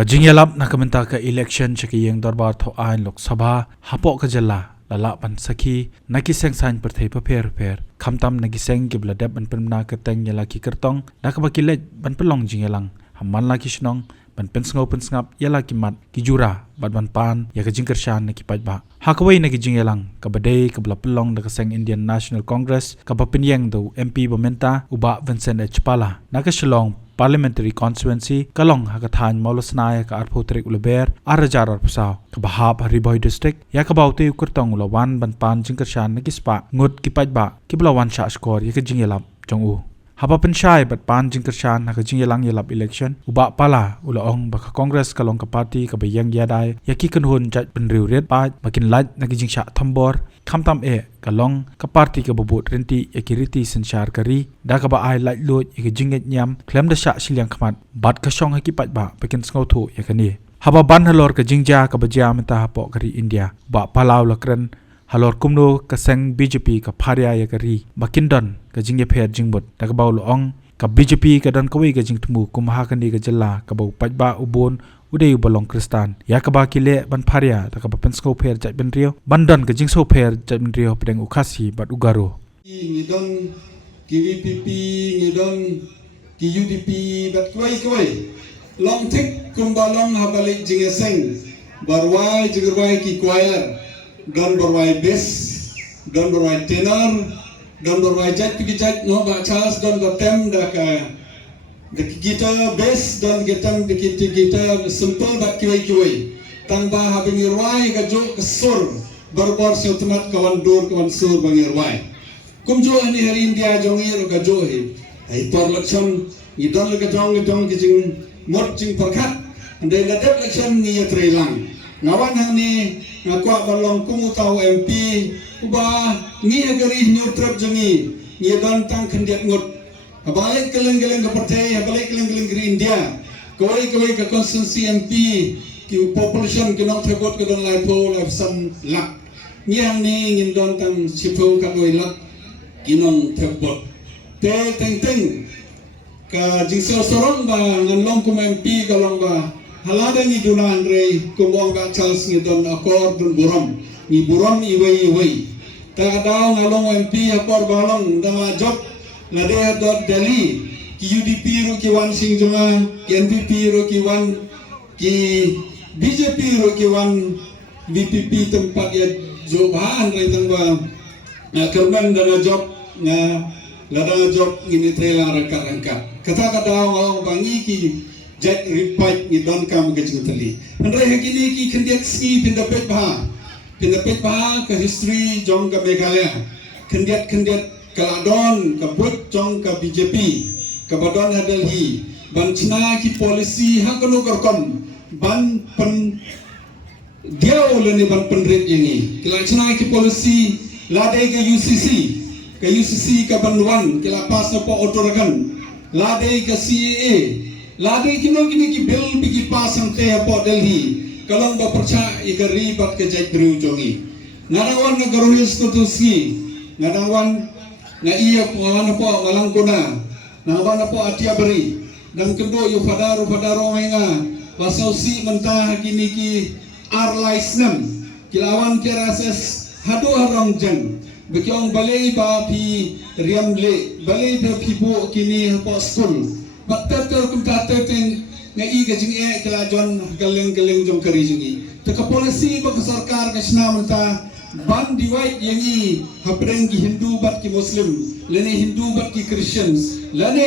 Kajingyalap na kamenta ka election chakiyeng darbar tho ain Lok Sabha hapok kajala lala pan sakhi nakiseng sain perthai paper khamtam nakiseng gibla deb ban permna keteng yala ki kertong nakabakilej ban pelong jingyalang hamman la kishnong ban pensngap yala ki mat ki jura ban pan ya kajing kershan ki pajba hakawai na kijingyalang kabadai kabla pelong da kaseng Indian National Congress kabapinyeng do MP Bomenta uba Vincent H Pala nakashlong Parliamentary Constituency Kalong Hakathan Maulasnaya ka Arpotrik Ulaber Arajar Arpsaw Kabahab Hariboy District Yakabaute Ukurtong Ulawan Banpan Jingkershan Nagispa Ngut Kipajba Kiblawan Sha Skor Yakajingyalap Jongu Hapapan Shai Bat Pan Jingkershan Hakajingyalang Yalap Election Uba Pala Ulaong Baka Congress Kalong ka Party Kabayang Yadai Yaki Kanhun Jat Benriu Red Paj Makin Laj Nagijingsha Thambor Kamtam Kalong ka Party ka Bubut Renti Yakiriti Sensyar Kari Da ka ba ay laj lut Yakijinget Nyam Klem da Sha Silyang Kamat Bat Kasyong Hakipat Ba Pakin Skautu Yakani Haba Ban Halor ka Jingja ka Bajia Menta Hapok Kari India Ba Palau Lakren Halor Kumno ka Seng BJP ka Pharia Yakari Bakindon ka Jingye Pher Jingbut Da ka Bau Loong ka BJP ka Dan Kawi ka Jingtumu Kumahakani ka Jalla ka Bau Pajba Ubon Uday Balong Kristan Yakaba Kile Ban Pharia Da ka Pensko Pher Jat Benrio Bandon ka Jingso Pher Jat Benrio Pedeng Ukasi Bat Ugaro Ngidon ki VPP ngidon ki UDP bat kwai long tik kumbalong habalik jingeseng barwai jigerwai ki choir don barwai bass don barwai tenor don barwai jat pi jat no ba chas don batem da ka the guitar bass don getam the guitar simple bat kwai tang ba habing irwai ka jo ka sur barbar se automat kawan dur kawan sur bangirwai kumjo ani hari India jongi ro gajo he ai por lakshon idon ka jong ki jing mot jing perkhat ande la dep lakshon ni yatrelang ngawan hang ni ngakwa balong kumu tau MP uba ni agari new trap jongi ni don tang khandiat ngot abalik keleng-keleng ka partai abalik keleng-keleng ke India koi ka constituency MP ki population ki nok thakot ka don lai po la sam lak ni hang ni ngin don tang sipo ka koi lak kinong thakbot te teng ka jingso sorong ba nganlong kum MP kalong ba halada ni dunan re kumong ka Charles ni don akor dun buram iwei ta daw ngalong MP akor balong da job la de dot Delhi ki UDP ro ki wan sing jonga ki NPP ro ki wan ki BJP ro ki wan VPP tempat ya jobahan re tang ba kerman dana job na ladang job ngini trailer rangka kata ngawang bangi ki jet ripat ni don kam ke jingtali andre hagini ki khendiak ski pindapet ba ka history jong ka Meghalaya khendiak ka don ka but jong ka BJP ka badon Delhi ban china ki policy hakano karkom ban pen dia ulani ban penrit yangi kila china ki policy ladai ke UCC ka Banwan kila pas na po otorakan ladai ke CAA ladai kino kini ki bill bigi pas ante po Delhi kalong ba percha igari bat ke jai briu jongi ngarawan na garuhi institusi ngarawan na iya po ngalang kuna ngarawan po atia beri dan kendo yu fadaro nga pasau si mentah kini ki arlaisnam kilawan kirases hadu harong jang bekyong balai ba pi riamle balai ba pi bo kini po school bakter kumta teng ngai ga jing kala jon galeng jong kari jingi ta ka policy ba ka sarkar ka snam ta ban divide yangi hapreng ki Hindu bat ki Muslim lene Hindu bat ki Christians lene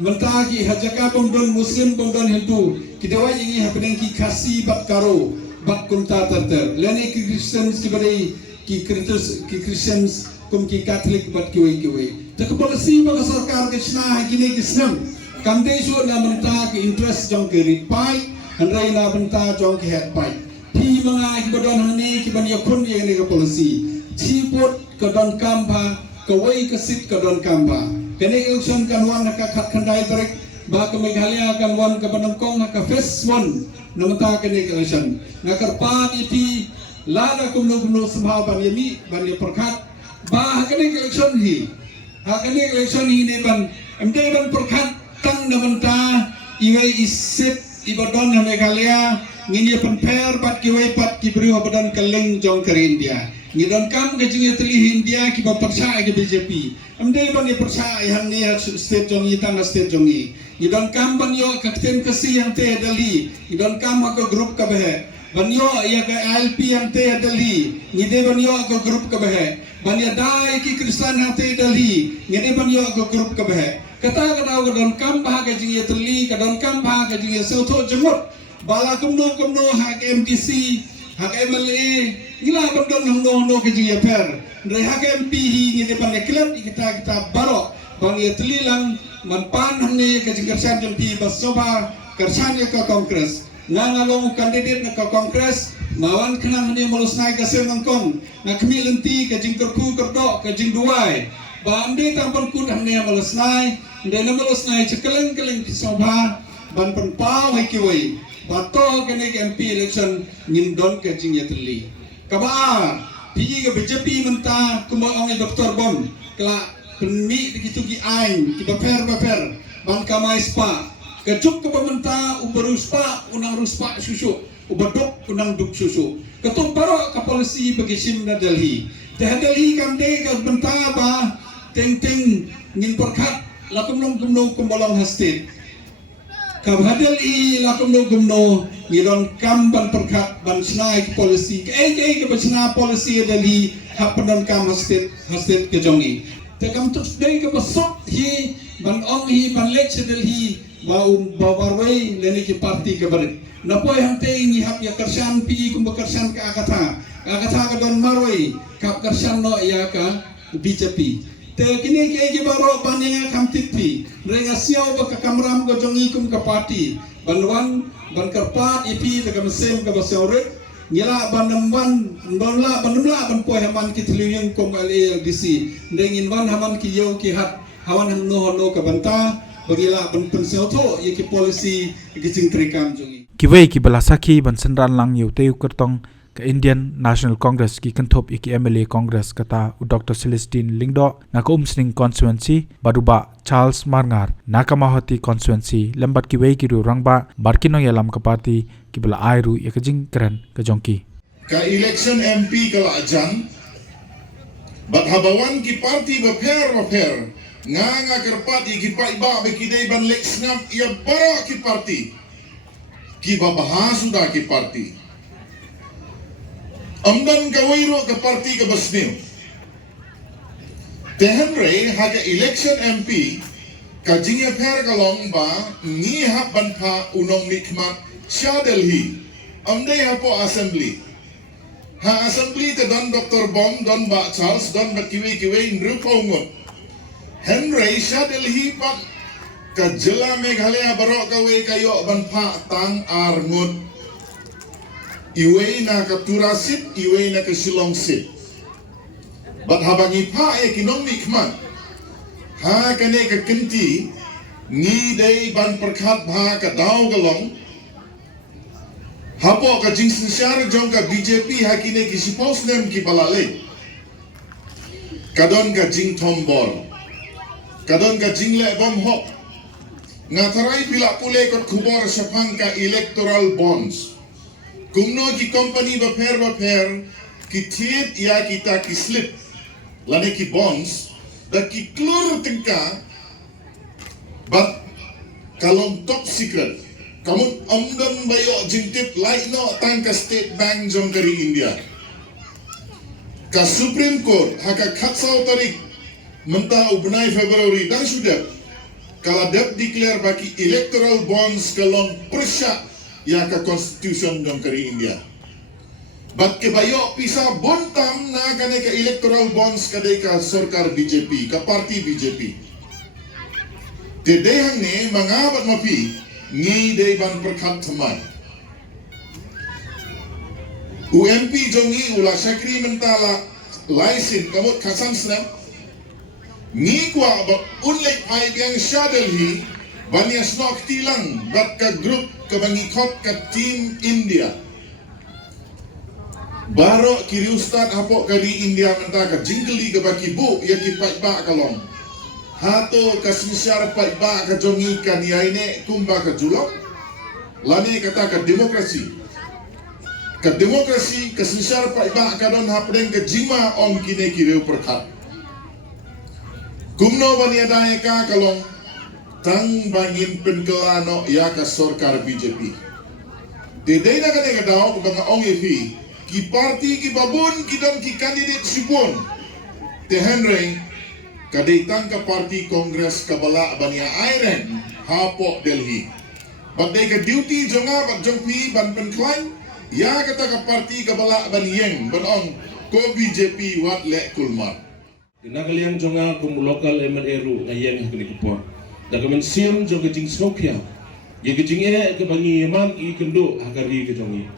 menta ki hajaka bongdon Muslim bongdon Hindu ki dewa yangi hapreng ki khasi bat karo bat kumta ter lene ki Christians ki badai ki Christians kum ki Catholic bat ki wei ta ka policy ba ka sarkar ka chna kini ki snam kamde so na menta ki interest jong ki ripai handrai na menta jong ki het pai ti mga ki badon hani ki ban yakun ye ni ka policy ti pot ka don kamba ka wei ka sit ka don kamba kene election kanwan ka khat khandai trek ba ka Meghalaya kanwan ka banangkong ka phase 1 na menta kene election na karpan iti lada kumno sabhaban yami ban ya perkhat ba hakane election hi ne ban amde ban perkhat tang na menta iwei isit ibadon na Meghalaya nginya penper bat kiwai pat kibri habadan kaleng jong ke India ngidon kam ke jingi teli India ki ba percaya ke BJP amde ban ni percaya yang ni state jong ni tang state jong ni ngidon kam ban yo kapten kesi yang te dali ngidon kam ko grup ka behe ban yo ya ke LP yang te dali ngide ban yo ko grup ka behe ban ya dai ki Kristan yang te dali ngide ban yo ko grup ka behe kata kada don kam bah ke jingi teli kadon kam bah ke jingi soto jemut bala kumno hak MTC hak MLA ila bandon no ke jingi per dari hak MP hi ni depan klub kita barok bang ye telilang manpan hamne ke jingi kersan jempi basoba kersan ke kongres ngalong kandidat ke kongres mawan kenang ni mulus naik ke senangkong na kemi lenti ke jingi kerku kerdok ke jingi duai bamde tampon kut hamne mulus naik dan mulus naik cekeleng kisoba ban penpau hai kiwai bato kene ke MP election ngindon ke jingi teli kabar PG ke BJP menta kumba ong Dr. Bom kela penmi begitu ki ain ki baper ban kamai spa kejuk ke pementa uberuspa unang ruspa susu ubadok unang duk susu ketuk barok ke polisi bagi simna Delhi Delhi kamde ke benta ba teng ngin perkat lakum kumno kumbalong hastit kabhadel i lakum kumno ngidon kam ban perkat ban snaik policy ke basna policy dali hapanon kam hastit ke jongi te kam tuk dei ke basok hi ban ong hi ban lek Delhi ba barwai leni ki parti ke barit napoi hante ni hap ya kersan pi kum kersan ke akata ka don marwai kap kersan no ya ka BJP te kini ke baro bannya kam tipi renga siau ba ka kamram go jongi kum ka parti banwan ban karpat ipi te kam sem ka basore nyala banamban donla ban poe haman ki tliung kom LDC dengin wan haman ki yo ki hat hawan no ka banta bagila ban pensel to ye ki policy ki jingtrikam jongi kiwei ki balasaki ban senran lang yote kertong ke Indian National Congress ki kanthop iki MLA Congress kata Dr. Celestine Lingdo naka umsning constituency baruba Charles Marngar naka mahoti constituency lembat ki wei ki rangba barkino yalam ka party ki bala airu ya kajing keren ka jongki ka election MP kala ajang bat habawan ki party baper nga kerpat ki paiba be ki dei ban lek snap ia bara ki party ki babahas sudah ki party amdan kawairo ke parti ke basniu tehenre haga election MP ka jingya pher kalong ba ni hap banpa unong nikmat sha Delhi amdai hapo assembly ha assembly te don Dr. Bom don ba Charles don ba kiwe nrupongot Henry sha Delhi pak ka jela Meghalaya barok kawe kayo banpa tang arngut iwei na ka turasit, iwei na ka Shillong sit. Bat habangi pa kinong nikmat. Ha kane ka kinti, ni day ban perkat ba ka daw galong. Hapo ka jingsin syar jong ka BJP ha kine ki sipos nem ki balale. Kadon ka jing tombol. Kadon ka jing le bom hop. Ngataray pila pule kot kubor sa pang ka electoral bonds. Kumno ki company baper ki tiet ya kita ki slip lane ki bonds da ki klur tingka but kalong top secret kamun amdam bayo jintip like no tangka state bank jong dari India ka Supreme Court haka khatsau tarik menta ubnai Februari dan sudah kala dep declare baki electoral bonds kalong persya ya ka constitution dong kari India. Bat kebayo pisa bontam na kane ka electoral bonds kadai ka sarkar BJP, ka parti BJP. Dedehang ne mangabat mapi ngi day ban perkat teman. UMP jongi ula syakri mentala laisin kamut kasan senam. Ngi kwa ba unlek pai biang Delhi Banya snok tilang bat ka grup kabangikot ka team India. Baro kiri ustad hapo kali India menta ka jingli ka baki bu ya ki pa kalong. Hato ka simisyar pa ka jongi ka niaine kumba ka julok. lani kata ke demokrasi kesensar pa iba kadon hapdeng ke jima ong kine kireu perkat kumno bani adai ka kalong tang bangin penkelano ya ka sorkar BJP de na kane kadao banga ong efi ki parti ki babun ki don ki kandidat sipon te Henry kadai tang ka parti kongres kabala bani airen hapo Delhi badai ka duty jonga bag jongpi ban penklain ya kata ka parti kabala ban yeng ban ong ko BJP wat le kulmat Nagaliang jonga kum lokal eman eru ngayeng hakni kupor dagamen siam jo ke jing sokya ye ke jing e ke bangi yaman I kendo hakari ke jongi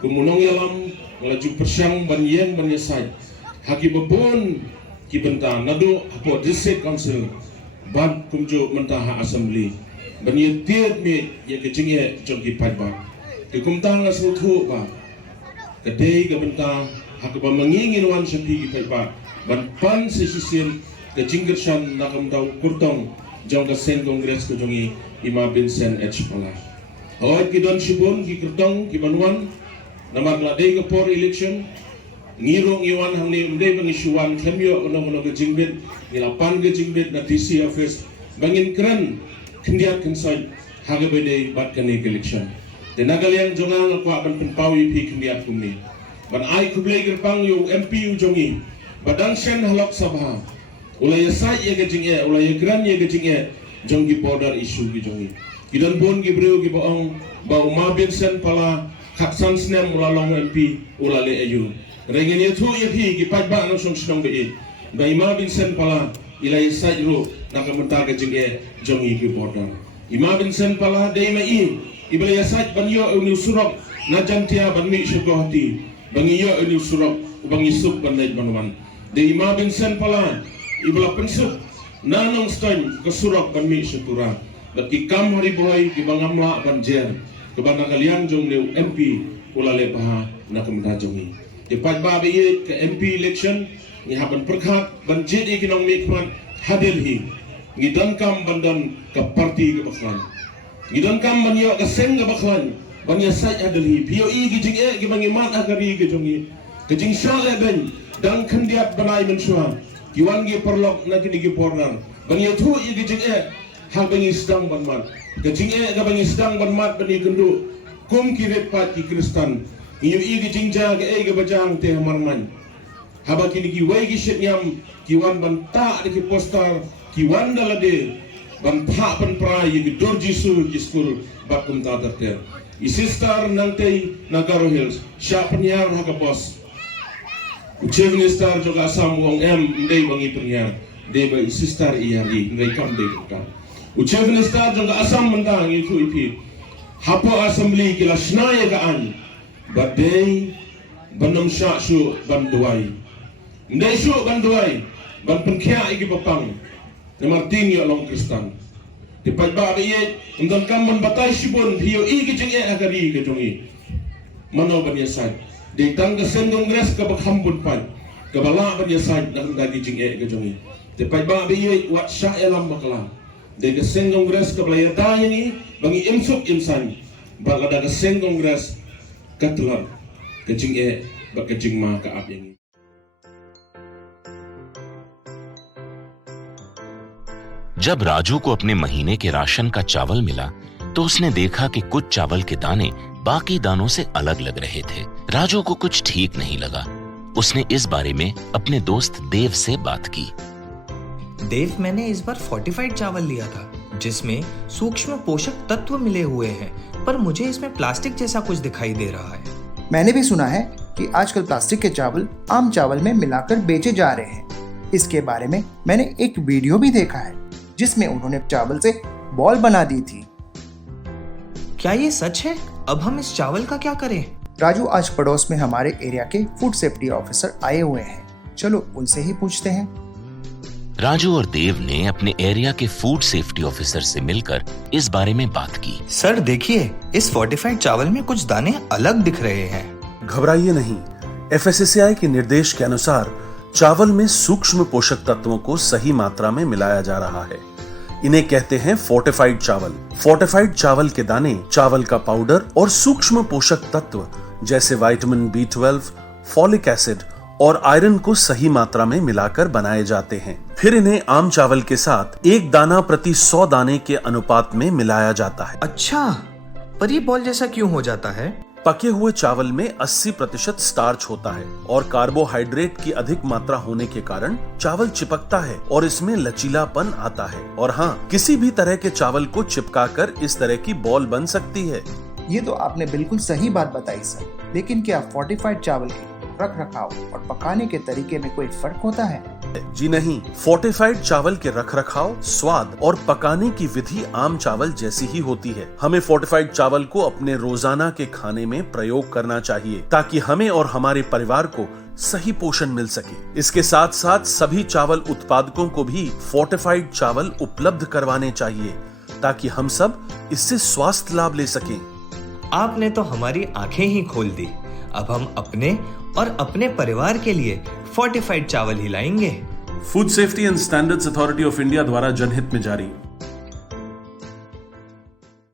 kumunong yalam ngelaju persang ban yeng ban yasai haki babon ki benta nado apo district council ban kumjo mentaha assembly ban ye tiet me ye ke jing e jongi paiba ke kumtang asul thu ba ke dei ke benta hak ba mangingin wan sapi ki paiba ban pan sisisim ke jinggershan nakam daw kurtong jong ka sen kongres ko jongi Ima Vincent H. Pala. Awad ki don sibon ki kurtong ki banuan namar ladai ke por election ngirong iwan hangni umdai bang isuan kemyo ono ke jingbet nilapan ke jingbet na DC office bangin kran kendiat kensai haga bedai bat kani election. Dan nagaliang jonga ngakwa ban penpau pi kendiat kumni. Ban ai kublai gerpang yu MP yu jongi badang sen halak sabha ulaya sai ye ke jinge ulaya gran ye ke jinge jongi border issue ki jongi kidan bon ki breu ki baong ba Uma Vincent Pala khaksan snem ulalong MP ulale ayu rengen ye thu ye hi ki pajba no song snong be ba Uma Vincent Pala ilaya sai ro nakamenta ke jinge jongi ki border Uma Vincent Pala dei mai ibelaya sai banyo uni surok na jantia banmi syukohati bangiyo uni surok bangi sup banai banwan de Ima Vincent Pala ibla pensuk nanong stein ke surak kami setura bagi kam hari boy ki bangamla banjer ke bana kalian jong leu MP ulale paha na kemda jongi de pajba be ke MP election ni haban perkhat banjet ikinong mikman hadil hi ngidan kam bandan ke parti ke baklan ngidan kam banyo ke seng ke baklan banya sai hadil hi pio I ki jing ki bangimat agari ke jongi ke jing shale ben dan kendiat banai mensua kiwan gi perlok na kini gi pornar bangi thu I gi jing hal bangi sedang banmat ke jing ga bangi sedang banmat bani kendu kum kiret pat ki kristan ngiu I gi jing ja ga bajang te marman haba kini gi wai gi shenyam kiwan ban ta de ki postar kiwan dalade ban tha ban prai gi dorji su gi school bakum ta ter I sister nangtei Nagaro Hills sha penyar ha ka bos Chief Minister juga Assam wong ndai bangi pengyar de ba sister iari ngai kam de ka Chief Minister juga Assam mentang itu ipi hapo assembly kila snaya ka an badai banam sha su banduai ndai su banduai ban pengkia igi papang de Martin yo long Kristan de pajba ye undon kam man batai sibon hiyo igi jenge agari ke jongi mano ban yasai de tang ke sen kongres ke bakhambun pan ke bala ban yasai nang dagi jinge ke jongi te pai ba be ye wat sha elam bakla de ke sen kongres ke bala da ni bangi imsuk insan bala da ke sen kongres ke telor ke jinge ba ke jingma ka ap yang जब राजू को अपने महीने के राशन का चावल मिला तो उसने देखा कि कुछ चावल के दाने बाकी दानों से अलग लग रहे थे। राजू को कुछ ठीक नहीं लगा। उसने इस बारे में अपने दोस्त देव से बात की। देव, मैंने इस बार फोर्टिफाइड चावल लिया था जिसमें सूक्ष्म पोषक तत्व मिले हुए हैं, पर मुझे इसमें प्लास्टिक जैसा कुछ दिखाई दे रहा है। मैंने भी सुना है कि आजकल प्लास्टिक के चावल आम चावल में मिलाकर बेचे जा रहे हैं। इसके बारे में मैंने एक वीडियो भी देखा है जिसमें उन्होंने चावल से बॉल बना दी थी। क्या ये सच है? अब हम इस चावल का क्या करें? राजू, आज पड़ोस में हमारे एरिया के फूड सेफ्टी ऑफिसर आए हुए हैं, चलो उनसे ही पूछते हैं। राजू और देव ने अपने एरिया के फूड सेफ्टी ऑफिसर से मिलकर इस बारे में बात की। सर देखिए, इस फोर्टिफाइड चावल में कुछ दाने अलग दिख रहे हैं। घबराइए नहीं, FSSAI के निर्देश के अनुसार चावल में सूक्ष्म पोषक तत्वों को सही मात्रा में मिलाया जा रहा है। इन्हें कहते हैं फोर्टिफाइड चावल। फोर्टिफाइड चावल के दाने चावल का पाउडर और सूक्ष्म पोषक तत्व जैसे विटामिन B12, फॉलिक एसिड और आयरन को सही मात्रा में मिलाकर बनाए जाते हैं। फिर इन्हें आम चावल के साथ 1 दाना प्रति 100 दाने के अनुपात में मिलाया जाता है। अच्छा, पर ये बॉल जैसा क्यों हो जाता है? पके हुए चावल में 80% स्टार्च होता है और कार्बोहाइड्रेट की अधिक मात्रा होने के कारण चावल चिपकता है और इसमें लचीलापन आता है। और हाँ, किसी भी तरह के चावल को चिपकाकर इस तरह की बॉल बन सकती है। ये तो आपने बिल्कुल सही बात बताई सर, लेकिन क्या फोर्टिफाइड चावल के रख रखाव और पकाने के तरीके में कोई फर्क होता है? जी नहीं, फोर्टिफाइड चावल के रख रखाव, स्वाद और पकाने की विधि आम चावल जैसी ही होती है। हमें फोर्टिफाइड चावल को अपने रोजाना के खाने में प्रयोग करना चाहिए ताकि हमें और हमारे परिवार को सही पोषण मिल सके। इसके साथ साथ सभी चावल उत्पादकों को भी फोर्टिफाइड चावल उपलब्ध करवाने चाहिए ताकि हम सब इससे स्वास्थ्य लाभ ले सकें। आपने तो हमारी आंखें ही खोल दी। अब हम अपने और अपने परिवार के लिए फोर्टिफाइड चावल ही लाएंगे। Food safety and standards authority of India द्वारा जनहित में जारी।